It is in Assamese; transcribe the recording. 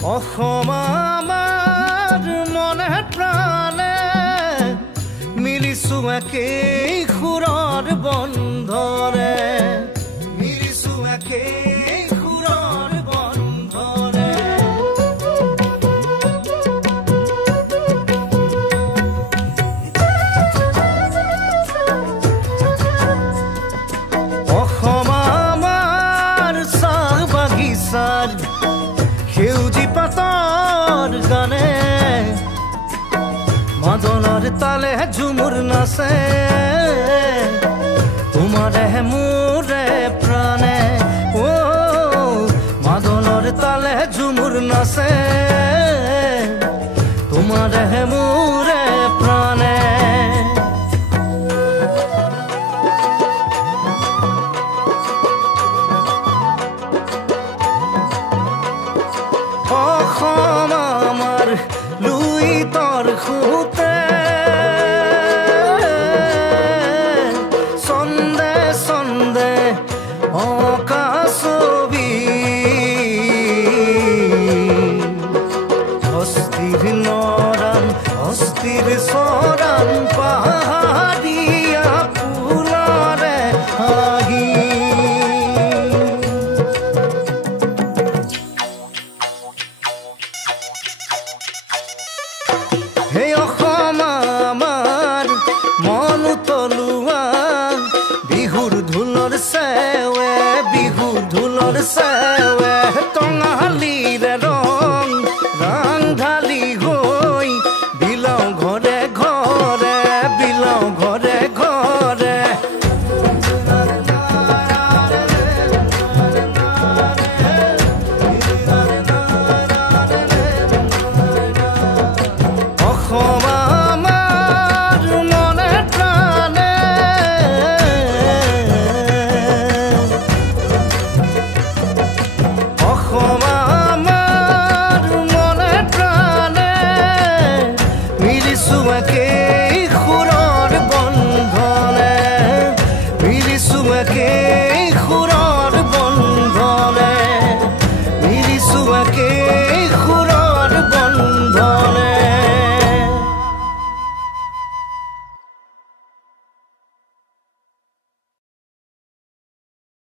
অসম আমাৰ মনে প্ৰাণে মিলিছো একেই সুৰৰ বন্ধৰে মিলিছো একেই সুৰৰ বন্ধৰে অসম আমাৰ চাহ বাগিচাৰ সেউজী পাতৰ গানে মাদলৰ তালে ঝুমুৰ নাচে তোমাৰে মোৰে প্ৰাণে ও মাদলৰ তালে ঝুমুৰ নাচে তোমাৰে মোৰে প্ৰাণে অসম আমাৰ লুইতৰ খুঁটা